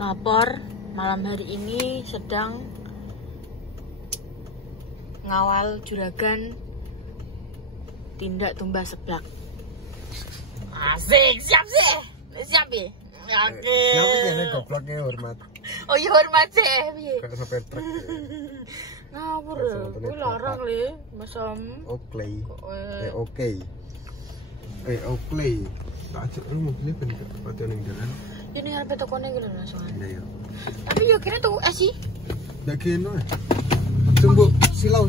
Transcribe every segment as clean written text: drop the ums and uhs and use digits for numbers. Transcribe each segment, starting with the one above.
lapor malam hari ini sedang ngawal juragan tindak tumbas seblak. Asik, siap sih. Siap ya? Oke. Siap ini gobloknya hormat. Oh iya hormat sih. Kayak sampai truk. Ngawur ya, gue larang li, masam. Oke. Oke. Oke. Tak ajak lu mobilnya bener pati ning jalan. Ini harus tokonya gitu lah soalnya. Iya. Tapi yo kira tuh sih. Ndak kene. Tunggu, silau.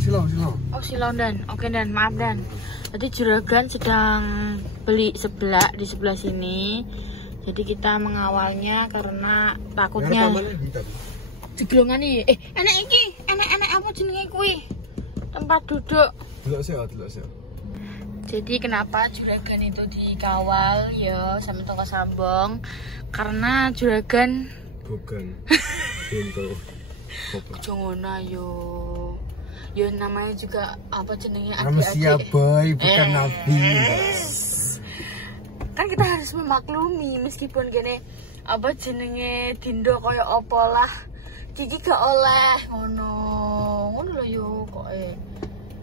Oh silau Dan, oke Dan, maaf Dan. Tadi juragan sedang beli seblak di sebelah sini. Jadi kita mengawalnya karena takutnya. Jeglongan nih, enak iki, enak apa jenenge kuwi? Tempat duduk. Delok sih. Jadi kenapa juragan itu dikawal ya sama toko sambong? Karena juragan bukan pintu. Jongona yo. Yo namanya juga apa jenenge nama siapa bukan nabi. Kan kita harus memaklumi meskipun gini apa jenenge dindo koyo apa lah. Ciki gak oleh ngono lho yo kok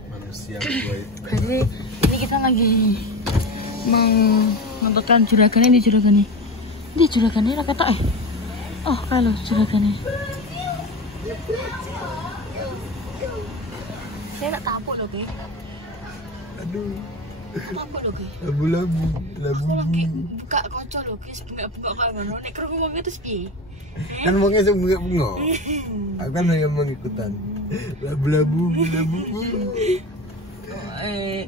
manusia boy. Jadi ini kita lagi mengontotkan juragannya di juragannya. Ini juragannya lah ketok Oh kalau juragannya. Saya tak tampuk loh guys. Aduh. Tampuk loh guys. Labu. Buka kocok loh guys. Buka kayak ngono. Nek kerungu wong itu piye? Kan wongnya sing bunga. Aku kan hanya mengikutan. Labu.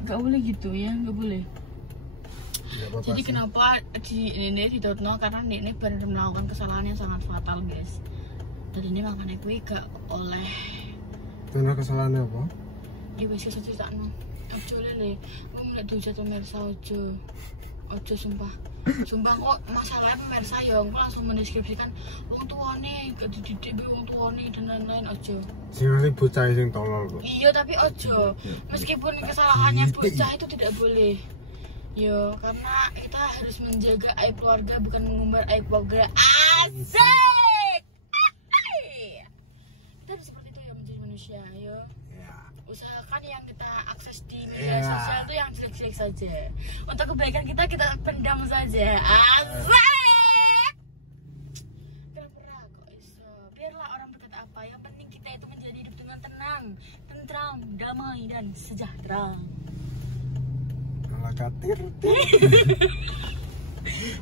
Gak boleh gitu ya, gak boleh. Jadi sih. kenapa ini ditutno karena ini benar melakukan kesalahan yang sangat fatal guys. Dan ini makanya gue gak oleh. Karena kesalahannya apa? Dia bisa ceritakan. Ojo lele, mau ngeliat dujat pemirsa ojo sumpah kok masalahnya pemirsa ya aku langsung mendeskripsikan wong tuane gak dididik be wong tuane dan lain-lain ojo. Sing ngerti bocah sing tolol kok. Iya tapi ojo. Meskipun kesalahannya bocah itu tidak boleh. Yo, karena kita harus menjaga aib keluarga bukan mengumbar aib keluarga. Asik. Kita harus seperti itu ya menjadi manusia, yo. Usahakan yang kita akses di media sosial itu yang jelek-jelek saja. Untuk kebaikan kita pendam saja. Asik. Pura-pura kok iso. Biarlah orang berkata apa, yang penting kita itu menjadi hidup dengan tenang, tentram, damai dan sejahtera. Malah katir.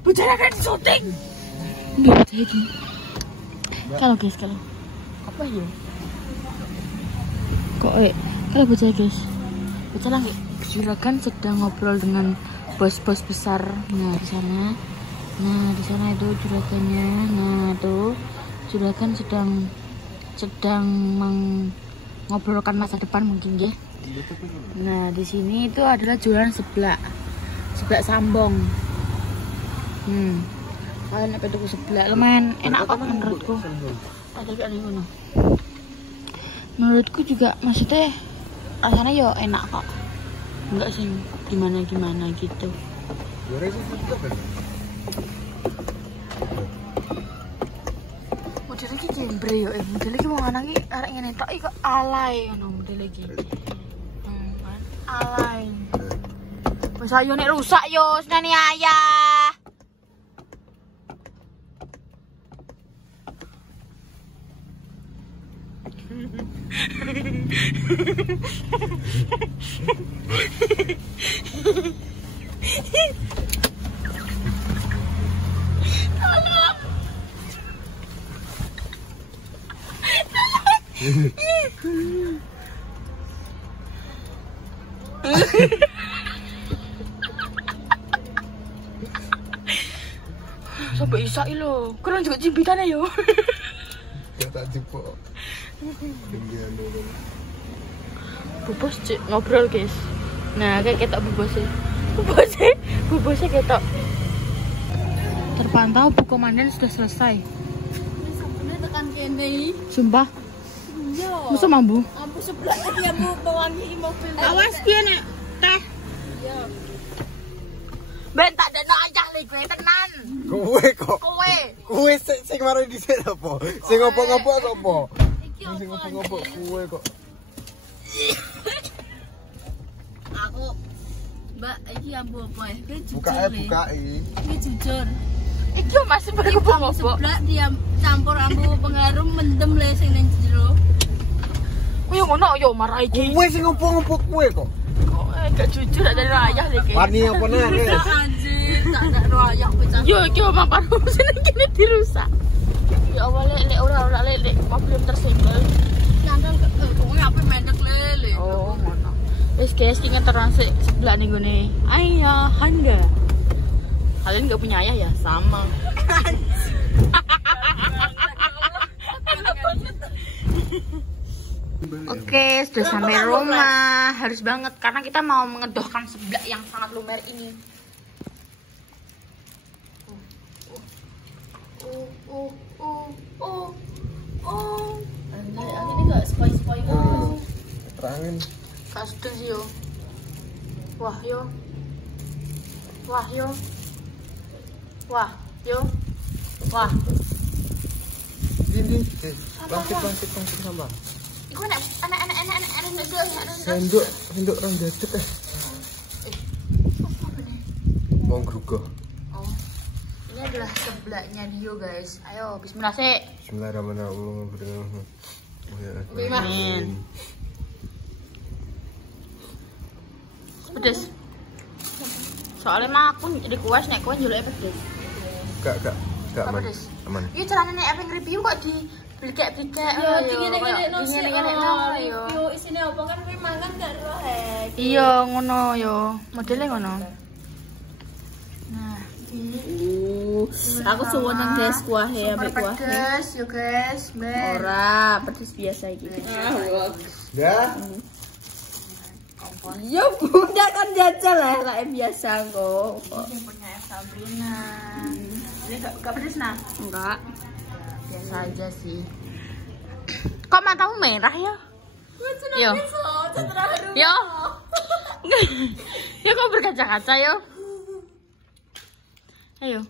Bicarakan syuting. Enggak itu. Kalau guys, kalau apa ya? Kok kalau bocah guys, bocah lagi juragan sedang ngobrol dengan bos-bos besar. Nah di sana itu juragannya. Nah tuh juragan sedang mengobrolkan masa depan mungkin ya. Nah di sini itu adalah jualan seblak sambong. Kalian apa tuh seblak lumayan enak kok menurutku. Menurutku juga maksudnya rasanya yo enak kok. Enggak sih gimana gitu. Model iki jembre yo model iki wong lanang iki arek ngene tok iki alay ngono model iki. Kan alay. Wis ayo nek rusak yo seneni ayah. Sampai isai lo, kurang juga cimpitannya yo. Ya tak jipok. Bubos ngobrol guys. Nah kayak ketok bubosnya ketok. Terpantau Bu Komandan sudah selesai. Sampurnya tekan kene. Sumpah. Iya. Masa mambu? Ampu sebelah dia mau mewangi mobil. Awas piye nek teh. Iya. Ben tak ada aja le. kowe tenan. Kowe kok. Kowe. Kowe sing mari dhisik apa? Sing ngopo-ngopo apa? Sing ngopo-ngopo kowe kok. Aku Mbak, iki ambu apa ya? Bukae. Iki jujur. Iki masih berhubung ngopo. Seblak dia campur ambu pengharum mendem le sing nang jero. Kuwi ngono yo marai iki. Kowe sing ngopo-ngopo kowe kok. Kok gak jujur ada rayah iki. Wani apa neh? Anjir, tak ada royak pecah. Yo iki omah paru sini kene dirusak. Ya Allah lek ora lek belum tersenggol. Nandang kowe apa mendek lele. Oh, ngono. Wis guys, ingat terus sebelah nih gue nih. Ayah, Anda. Kalian gak punya ayah ya? Sama. Oke, sudah sampai rumah. Harus banget karena kita mau mengedohkan seblak yang sangat lumer ini. Ini enggak spoil-spoil. Terangin. Kasih sih yo. Wah yo. Wah yo. Wah yo. Wah. Ini plastik sampah. Iku enak Sendok orang dadet Wong grugoh. Oh. Ini adalah seblaknya Dio, guys. Ayo, bismillah sih. Bismillahirrahmanirrahim. Amin. Pedes. Soalnya mah aku request nek kowe njuluke pedes. Gak aman. Pedes. Aman. Iki carane nek apa review kok di blikek-blikek. Yo dingin-dingin no sih. Yo. Review isine apa kan kowe mangan gak roh. Iya, ngono yo. Modelnya ngono. Nah, Aku suweneng guys kuahe ambek kuahe. pedes yo, guys. Ora, pedes biasa iki. Ya. Ya bunda kan jajal lah kayak biasa kok. Ini punya Sabrina. Ini gak pedes nah? Enggak. Biasa aja sih. Kok matamu merah ya? Yo. Yo. Ya kok berkaca-kaca yo? Ayo.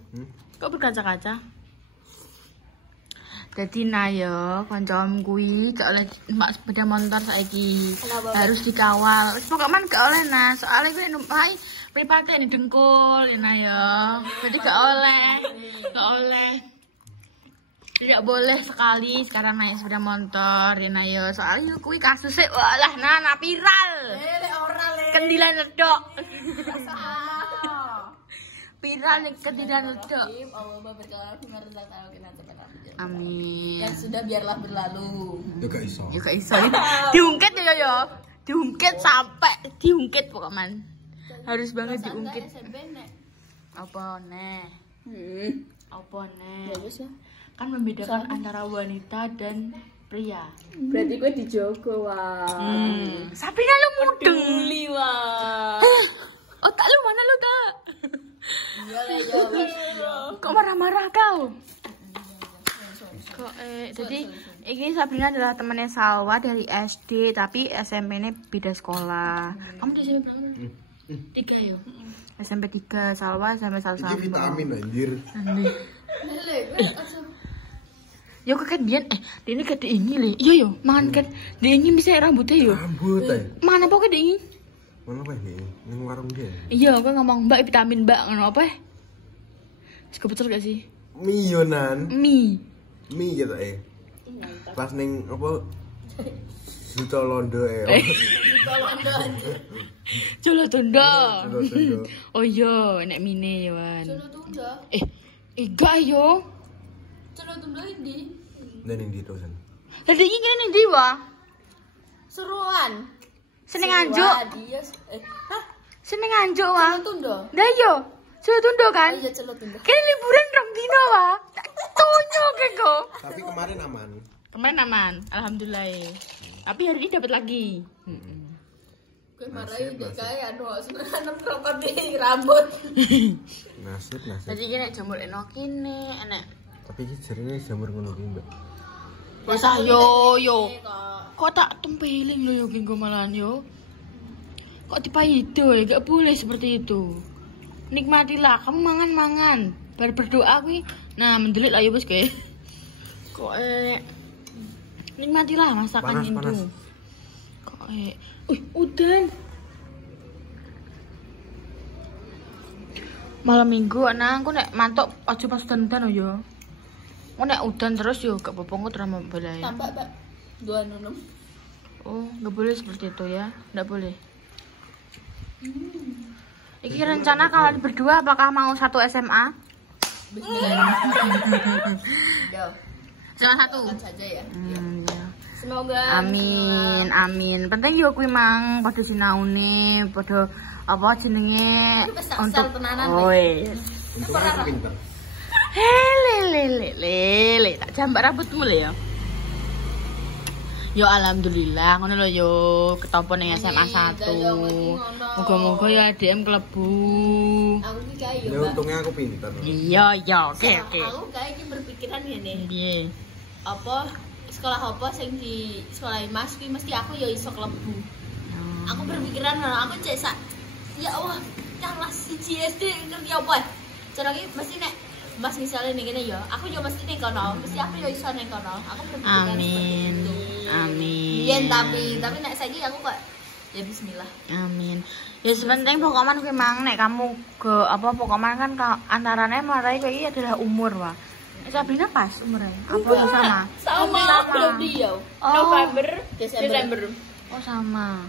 Kok berkaca-kaca? Jadi yo, kancam kuwi gak oleh mak sepeda motor saiki. Harus dikawal. Wis pokok man gak oleh nah, soalnya kuwi numpai mripate ning dengkul nah yo. Jadi gak oleh. Tidak boleh sekali sekarang naik sepeda motor nah yo. Soalnya kuwi kasusnya walah nah viral. Kendilan ledok. Viral nih kendilan ledok. Amin. Dan sudah biarlah berlalu. Ya gak iso. Ya gak iso. Diungkit ya. Diungkit sampai diungkit pokoknya. Harus banget diungkit. Apa nih? Apa nih? Kan membedakan antara wanita dan pria. Berarti gue dijogo wah. Sabrina lu mudeng. Peduli wah. Otak lu mana lu tak? Iya. Kok marah-marah kau? Kok jadi ini Sabrina adalah temannya Salwa dari SD tapi SMP-nya beda sekolah. Kamu di SMP berapa? 3 yo. SMP 3 Salwa sampai Salwa. Ini vitamin anjir. Yo keket biyen ini kete ini le. Iya yo, mangan ket diingi bisa rambutnya yo. Rambut Mana apa ke diingi? Mana apa ini? Ning warung dia. Iya, aku ngomong Mbak vitamin Mbak ngono apa? Betul gak sih? Mionan. Mie gitu Pas ning apa? Juta Londo Jolo Tondo. Tondo. Oh iya, nek mine yo wan. Tunda. Gak yo. Celo tunda ini. Dan di dosen. Tadi iki kene ndi wa? Seruan. Seneng anjuk. Dia Seneng anjuk wa. tunda. Lah yo. Jolo Tondo kan? Iya celo tunda. Kene liburan rong dino wa. Tonyo keko. Tapi kemarin aman. Kemarin aman, alhamdulillah. Tapi hari ini dapat lagi. Gue marahin deh kayak seneng krokot di rambut. Nasib. Jadi kene jamur eno kene enek. Tapi iki jarine jamur ngono ki, Mbak. Wis yo. Kok tak tempeling lo yo ki malahan yo. Kok dipaido ya, gak boleh seperti itu. Nikmatilah, kamu mangan. Bar berdoa kuwi. Nah, mendelik lah ya wis kae. Kok nikmatilah masakan Panas, itu. panas. Kok udan. Malam minggu anak aku nek mantuk aja pas udan yo. Aku nek udan terus yo gak apa-apa kok terus balai. Tambah, Pak. 26. Oh, nggak boleh seperti itu ya, nggak boleh. Iki rencana kalian berdua apakah mau satu SMA? Bismillah. Yo, SMA satu. doakan saja ya. Ya. Semoga Amin. Penting yo kuwi mang padha sinaune, padha apa jenenge Aku wis tak sel tenanan, wis. Untung aku pinter. Lele, tak jambak rambutmu lho ya. Yo alhamdulillah ngono lho yo ketompo ning SMA 1. Moga-moga ya ADM klebu. Aku ki kae yo, Ya Mbak. untungnya aku pinter. Iya, oke. Aku kae iki berpikiran ngene. Piye? Apa sekolah apa sing di sekolah Mas kuwi mesti aku ya iso klebu. Aku berpikiran aku cek sak ya Allah, kelas 1 SD ngerti apa? Cara iki mesti nek Mas misalnya nih gini ya, aku juga mesti nih kono, mesti aku juga iso nih kono. Aku berpikiran Amin. seperti itu. Amin. Iya tapi nek saiki aku kok ya bismillah. Amin. Ya sepenting pokoknya kuwi mang nek kamu ke apa pokoknya kan antaranya marai kuwi adalah umur wah. Sabrina pas umurnya. Apa sama? Sama belum dia. Oh. November, Desember. Oh sama.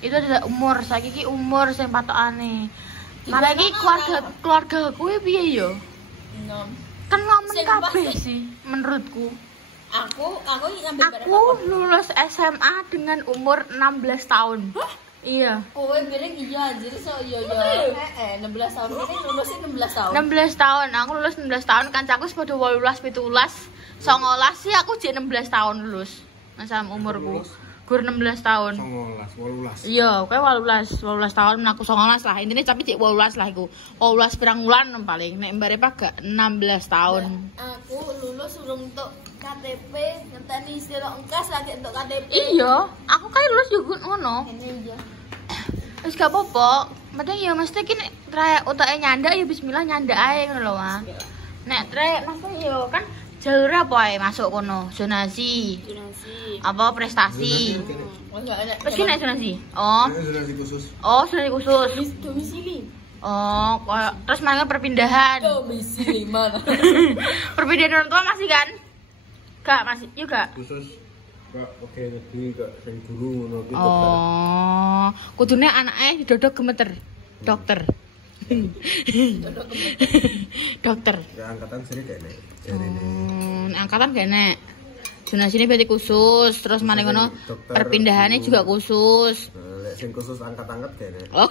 Itu adalah umur. Saiki ki umur sing patokane. Marai ki keluarga kuwi piye yo? Kan ngomong Sing kabeh pasti. sih menurutku. Aku ngambil barang Aku lulus SMA dengan umur 16 tahun. Iya. kowe biring iya anjir so iya ya. 16 tahun ini lulusnya 16 tahun. 16 tahun. Aku lulus 16 tahun. Kancaku sepodo 18, 17, 19 sih aku jek 16 tahun lulus. Masa umurku. Gur 16 tahun. 18. Iya, kowe 18 tahun aku 19 lah. Intine tapi cek 18 lah iku. 18 pirang wulan paling. Nek mbare pak gak 16 tahun. Aku lulus urung untuk KTP, ngenteni sira engkas lagi untuk KTP. Iya, aku kan lulus juga ngono. Ini iya. Wis gak apa-apa. Penting ya mesti ki nek trek utek nyandak ya bismillah nyandak ae ngono lho, Mas. Nek trek mesti yo kan jalur apa ae masuk kono? Zonasi. Apa prestasi? Enggak ada. Terus ki nek zonasi. Oh. Ini zonasi khusus. Oh, zonasi khusus. Domisili. Oh, terus mana perpindahan? Domisili mana? Perpindahan orang tua masih kan? Gak masih juga. Khusus Kak, oke jadi Kak sing guru ngono ki dokter. Oh, kudune anake didodok gemeter. Dokter. Dokter. Ya angkatan sini kayak nek. Angkatan gak nek. Zonasi ini berarti khusus, terus mana ngono perpindahannya juga khusus. Lek sing khusus angkat-angkat kayak nek. Oh.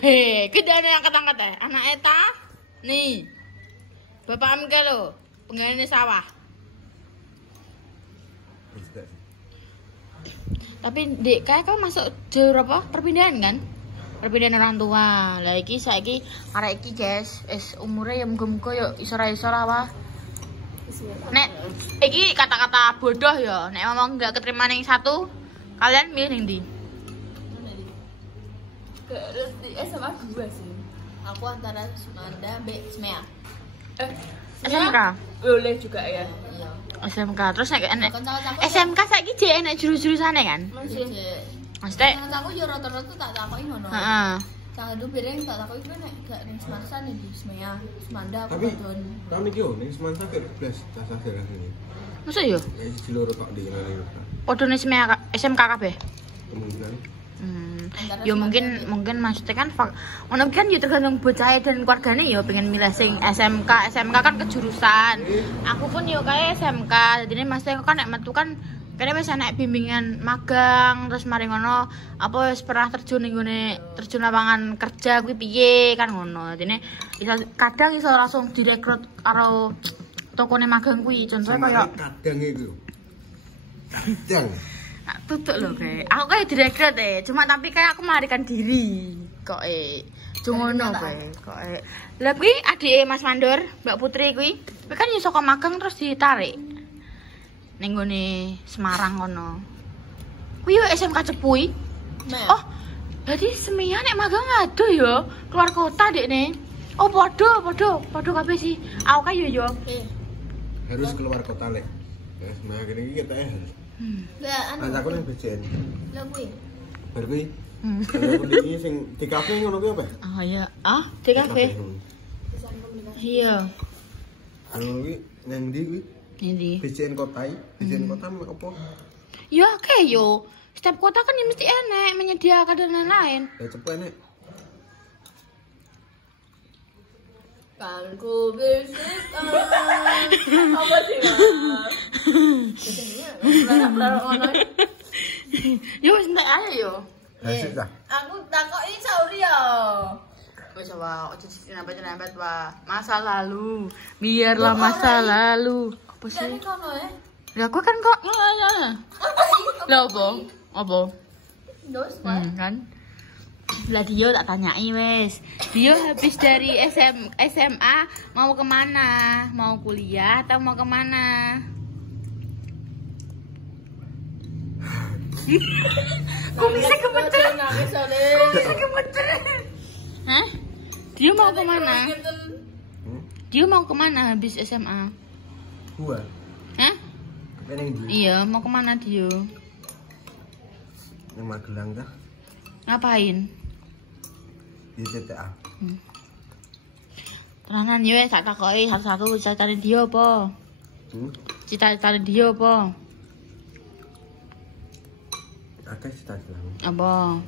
Hei, kedane angkat-angkat ya. Anak eta nih. Bapak Amke lo, penggane sawah. Tapi dek kayak kamu masuk jalur apa? Perpindahan kan? Perpindahan orang tua. Lah iki saiki arek iki guys, umurnya ya muga-muga yo isora-isora wae. Nek iki kata-kata bodoh ya. Nek ngomong enggak keterima ning satu, kalian milih ning ndi? Di SMA 2 sih. Aku antara Sumanda Smea. SMK. Boleh juga ya. Iya. SMK. Terus nek enek Kanca-kancaku SMK saiki jek enek jurus-jurusane kan? masih. Maksudnya Kanca-kancaku yo rata-rata tak takoki ngono. heeh. Kang Edu piring tak takoki kuwi nek gak ning Semansa nih di Smea. Sumanda aku Tapi don. tahun iki yo ning Semansa kayak 12 tas akhir ini. Maksud yo Kayak siji loro tok di ngene. padha ning SMK kabeh. Kemungkinan. Antara Ya mungkin maksudnya kan ngono kan ya tergantung bocah dan keluargane ya pengen milih sing SMK kan kejurusan. Aku pun yo kayak SMK. Jadi maksudnya kan nek metu kan kene wis enek bimbingan magang terus mari ngono apa wis pernah terjun ning gone terjun lapangan kerja kuwi piye kan ngono. Dene kadang iso langsung direkrut karo tokone magang kuwi. Contohnya kayak kadang iku. Kadang. tutup loh kayak aku kayak direkrut cuma tapi kayak aku melarikan diri kok cungono kayak lah kuwi adik Mas Mandor Mbak Putri kuwi kan yo saka magang terus ditarik ning gone Semarang kono kuwi yo SMK Cepuy. Oh Berarti Semia nek magang ngado ya, keluar kota dek nih. Oh podo kabeh sih. Aku kan yo. Harus keluar kota lek. Ya, nah gini kita harus. Lah anu. Aku nang BCN. Lah kuwi. Bar kuwi. Aku iki sing di kafe ngono kuwi apa? Oh iya. Ah, di kafe. Iya. Anu kuwi nang ndi kuwi? Ndi? BCN kota iki. BCN kota apa? Ya kayak yo. Setiap kota kan mesti enek menyediakan dan lain-lain. Ya cepet enek. Kan ku bersikap. Apa sih? Yo wis entek ae yo. Asik ta? Aku takoki sauri ya. Wis wae, ojo nyambet-nyambet wae. Masa lalu, biarlah masa lalu. Apa sih? Jadi kono ya. Ya aku kan kok lah apa? Dos, Kan? Lah Dio tak tanyai wes. Dio habis dari SMA mau kemana? Mau kuliah atau mau kemana? Kok bisa kebeter? Kok bisa kebeter? Hah? Dio mau kemana? Dio mau kemana habis SMA? Gua. Hah? Nang ndi? Iya, mau kemana Dio? Nang Magelang ta? Ngapain? Di TTA. Tenanan yo tak takoki satu-satu cita-citane Dio apa? Cita-citane Dio apa? Akeh cita-cita. Apa?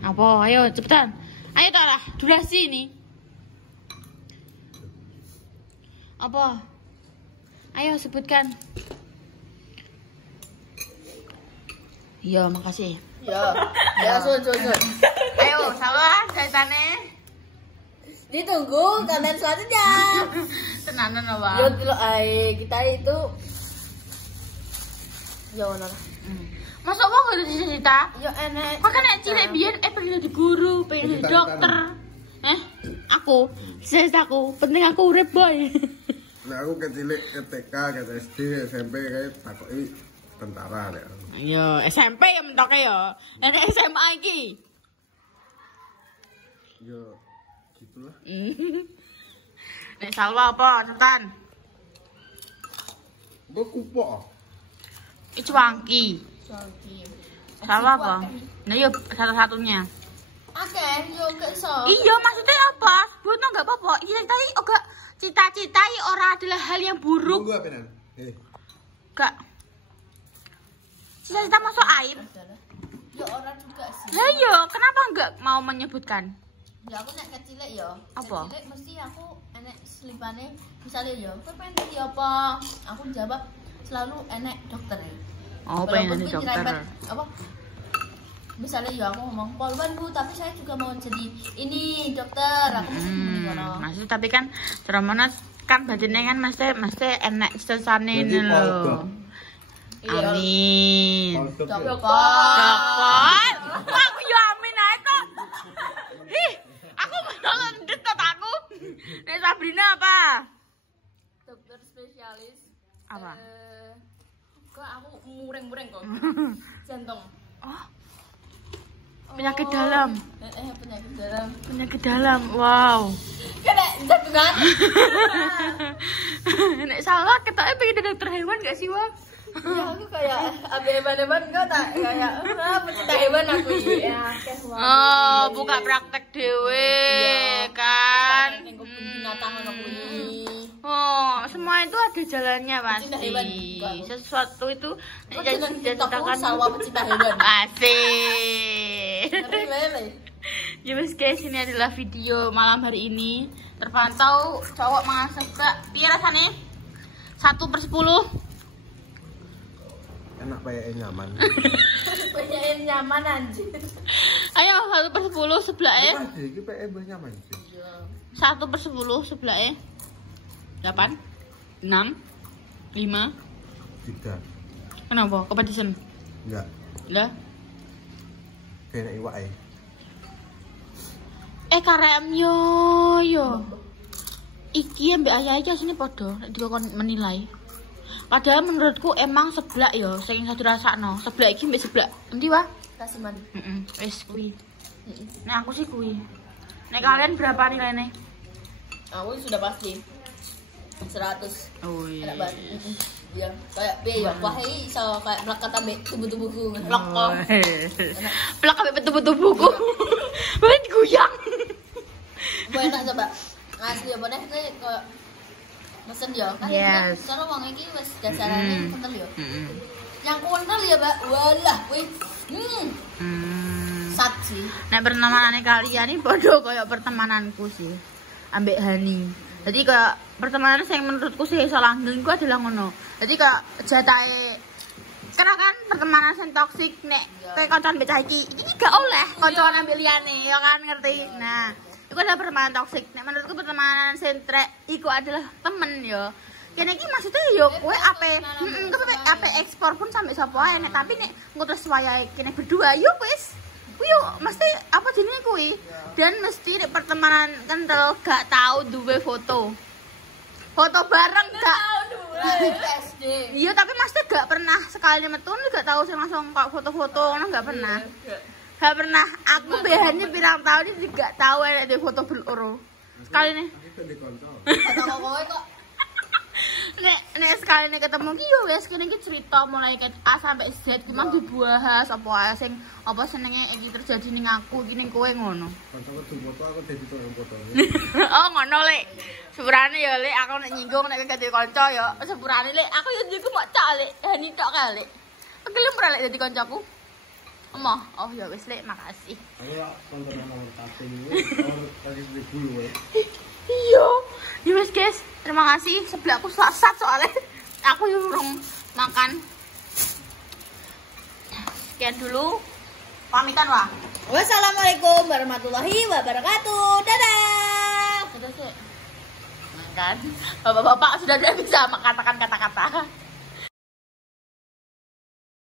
Apa? Ayo cepetan. Ayo tak lah, durasi ini. Apa? Ayo sebutkan. Iya, makasih. Ya, sun. Ayo, salah ceritane. Ditunggu konten selanjutnya. Tenanan apa? Yo dulu kita itu yo ono. Masuk mau gak ada cita-cita? Yo enek. Kok kan nek cilik biyen pengen jadi guru, pengen jadi dokter. Aku, cita-citaku, penting aku urip, boy. Nah aku kecilik ke TK, ke SD, SMP kayak takoki tentara nek. Yo, SMP ya mentoke ya. Nek SMA iki. Yo gitulah. Nek Salwa apa, Cepetan? Gua kupok. Itu Wangki. Salwa apa? Nah yo satu-satunya. Oke, yo gak iso. Iya, maksudnya apa? Sebutno enggak apa-apa. Cita-cita ora adalah hal yang buruk. Gua penan. Gak. Cita-cita masuk aib. Yo orang juga sih. Lah yo, kenapa enggak mau menyebutkan? Ya aku nek kecilik yo. Apa? Kecilik mesti aku enek selipane misalnya yo, "Kowe pengen dadi apa?" Aku jawab selalu enek dokter. Oh, pengen jadi dokter. Apa? Misalnya ya aku ngomong polwan Bu, tapi saya juga mau jadi ini dokter. Aku mesti ngono. Maksud tapi kan ceramana kan badannya kan mesti enak sesane lho. Amin. Dokter. Aku yo amin ae kok. Ih, aku mendet to aku. Nek Sabrina apa? Dokter spesialis. Apa? Kok aku mureng-mureng kok. Jantung. Oh. Penyakit dalam. Penyakit dalam. Penyakit dalam. Wow. Kena jantungan. Nek salah ketoknya pengen jadi dokter hewan gak sih, Wak? Ya aku kayak hewan-hewan kok tak kayak pecinta hewan aku ya. Oh, buka praktek dewe kan. Binatang aku ini. Oh, semua itu ada jalannya Pecinta hewan. pasti. Sesuatu itu Cita-citakan sawah pecinta hewan. Asik. Lele. Ya wes guys, ini adalah video malam hari ini. Terpantau cowok mengasah piye rasane? 1/10. Enak kayak nyaman. Penyain nyaman anjir. Ayo 1/10 sebelahnya. Iki PE nyaman sih. 1/10 sebelahnya. 8 6 5. 3. Kenapa? Kepedesan? Enggak. Lah, Kayak iwak karem yo. Iki ambek ayah iki asline padha nek dikon menilai. Padahal menurutku emang seblak yo sing satu rasakno. Seblak iki mbek seblak endi, Wah? Kasiman. Wis kuwi. Nah, aku sih kuwi. Nek kalian berapa nilainya? Aku sudah pasti 100. Oh iya. Enak banget. Iya, kayak B ya. Wah, iso kayak melekat ambek tubuh-tubuhku. Plak kok. Plak ambek tubuh-tubuhku. Wes guyang. Boleh enak coba. Asli apa nih kayak mesen ya. Kan Yes. karo wong iki wis dasarane kental ya. Yang kental ya, Mbak. Walah, wih. Sat sih. Nek pertemanane kalian ini bodoh kayak pertemananku sih. Ambek Hani. Jadi kayak pertemanan yang menurutku sih iso langgeng iku adalah ngono. Jadi kayak jatahe karena kan pertemanan sing toksik nek kayak kancan mbek cah iki gak oleh kancan ambek liyane ya kan ngerti. Nah, itu adalah pertemanan toksik. Nek menurutku pertemanan sing trek iku adalah temen ya. Kene iki maksudnya yo kowe ape ekspor pun sampai sapa ae nek tapi nek ngutus wayahe kene berdua yo wis. Kuwi yo mesti apa jenenge kuwi. Dan mesti nek pertemanan kental gak tau duwe foto. Foto bareng gak SD. iya tapi mesti gak pernah sekali metu gak tau sing langsung kok foto-foto ngono gak pernah. Gak pernah. Aku behane pirang tahun iki gak tau enek duwe foto berloro. Sekali nih. Kata kowe kok Nek sekali nek ketemu ki yo wis kene iki cerita mulai ke A sampai Z ki mang dibahas apa ae sing apa senenge iki terjadi ning aku iki ning kowe ngono. Kancaku tuh foto aku dadi tukang foto. Oh ngono Lek. Sepurane ya Lek aku nek nyinggung nek ganti kanca ya sepurane Lek aku yo njiku mok cak Lek Hani tok kae Lek. Kegelem ora Lek dadi kancaku. Emoh, oh ya wis Lek makasih. Aku ya konten nomor 1 iki nomor tadi dulu. Iya. Ya wis guys, terima kasih. Sebelahku sasat soalnya aku yang urung makan. Sekian dulu. Pamitan wah. Wassalamualaikum warahmatullahi wabarakatuh. Dadah. Sudah sih. Kan. Bapak-bapak sudah tidak bisa mengatakan kata-kata.